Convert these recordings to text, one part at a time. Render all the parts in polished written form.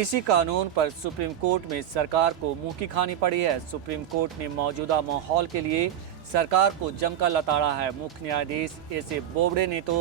कृषि कानून पर सुप्रीम कोर्ट में सरकार को मुंह की खानी पड़ी है। सुप्रीम कोर्ट ने मौजूदा माहौल के लिए सरकार को जमकर लताड़ा है। मुख्य न्यायाधीश एस.ए. बोबडे ने तो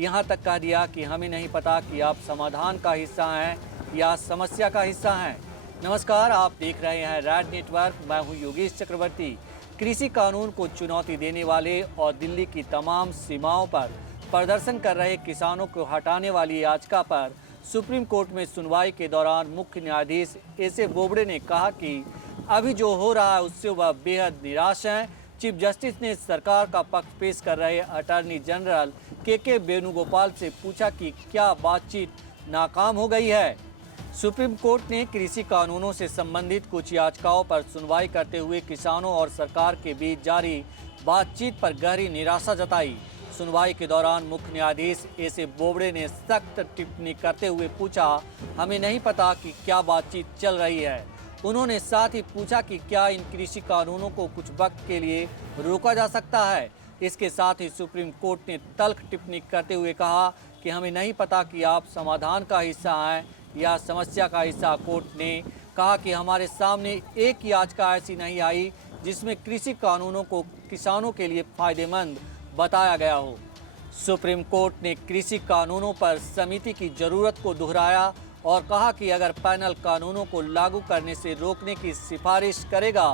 यहां तक कह दिया कि हमें नहीं पता कि आप समाधान का हिस्सा हैं या समस्या का हिस्सा हैं। नमस्कार, आप देख रहे हैं रेड नेटवर्क। मैं हूं योगेश चक्रवर्ती। कृषि कानून को चुनौती देने वाले और दिल्ली की तमाम सीमाओं पर प्रदर्शन कर रहे किसानों को हटाने वाली याचिका पर सुप्रीम कोर्ट में सुनवाई के दौरान मुख्य न्यायाधीश एस.ए. बोबडे ने कहा कि अभी जो हो रहा है उससे वह बेहद निराश हैं। चीफ जस्टिस ने सरकार का पक्ष पेश कर रहे अटॉर्नी जनरल के वेणुगोपाल से पूछा कि क्या बातचीत नाकाम हो गई है। सुप्रीम कोर्ट ने कृषि कानूनों से संबंधित कुछ याचिकाओं पर सुनवाई करते हुए किसानों और सरकार के बीच जारी बातचीत पर गहरी निराशा जताई। सुनवाई के दौरान मुख्य न्यायाधीश एस.ए. बोबडे ने सख्त टिप्पणी करते हुए पूछा, हमें नहीं पता कि क्या बातचीत चल रही है। उन्होंने साथ ही पूछा कि क्या इन कृषि कानूनों को कुछ वक्त के लिए रोका जा सकता है। इसके साथ ही सुप्रीम कोर्ट ने तल्ख टिप्पणी करते हुए कहा कि हमें नहीं पता कि आप समाधान का हिस्सा हैं या समस्या का हिस्सा। कोर्ट ने कहा कि हमारे सामने एक याचिका ऐसी नहीं आई जिसमें कृषि कानूनों को किसानों के लिए फायदेमंद बताया गया हो। सुप्रीम कोर्ट ने कृषि कानूनों पर समिति की जरूरत को दोहराया और कहा कि अगर पैनल कानूनों को लागू करने से रोकने की सिफारिश करेगा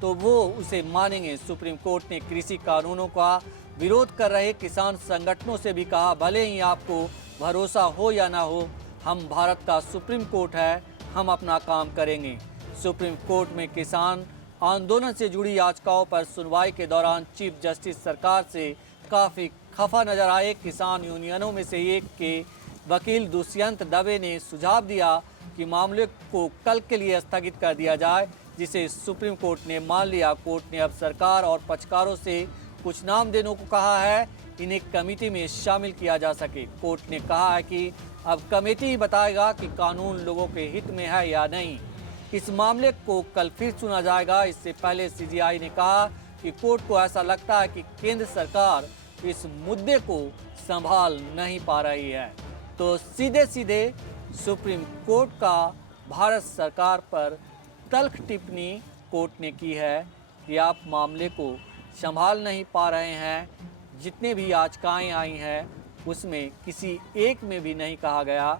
तो वो उसे मानेंगे। सुप्रीम कोर्ट ने कृषि कानूनों का विरोध कर रहे किसान संगठनों से भी कहा, भले ही आपको भरोसा हो या ना हो, हम भारत का सुप्रीम कोर्ट है, हम अपना काम करेंगे। सुप्रीम कोर्ट में किसान आंदोलन से जुड़ी याचिकाओं पर सुनवाई के दौरान चीफ जस्टिस सरकार से काफ़ी खफा नजर आए। किसान यूनियनों में से एक के वकील दुष्यंत दवे ने सुझाव दिया कि मामले को कल के लिए स्थगित कर दिया जाए, जिसे सुप्रीम कोर्ट ने मान लिया। कोर्ट ने अब सरकार और पक्षकारों से कुछ नाम देने को कहा है, इन्हें कमेटी में शामिल किया जा सके। कोर्ट ने कहा है कि अब कमेटी ही बताएगा कि कानून लोगों के हित में है या नहीं। इस मामले को कल फिर सुना जाएगा। इससे पहले सीजेआई ने कहा कि कोर्ट को ऐसा लगता है कि केंद्र सरकार इस मुद्दे को संभाल नहीं पा रही है। तो सीधे सीधे सुप्रीम कोर्ट का भारत सरकार पर तल्ख टिप्पणी कोर्ट ने की है कि आप मामले को संभाल नहीं पा रहे हैं। जितने भी याचिकाएं आई हैं उसमें किसी एक में भी नहीं कहा गया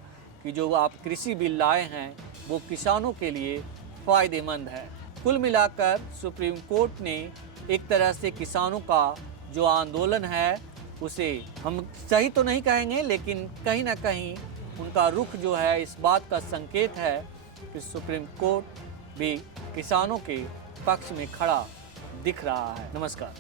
कि जो आप कृषि बिल लाए हैं वो किसानों के लिए फ़ायदेमंद है। कुल मिलाकर सुप्रीम कोर्ट ने एक तरह से किसानों का जो आंदोलन है उसे हम सही तो नहीं कहेंगे, लेकिन कहीं ना कहीं उनका रुख जो है इस बात का संकेत है कि सुप्रीम कोर्ट भी किसानों के पक्ष में खड़ा दिख रहा है। नमस्कार।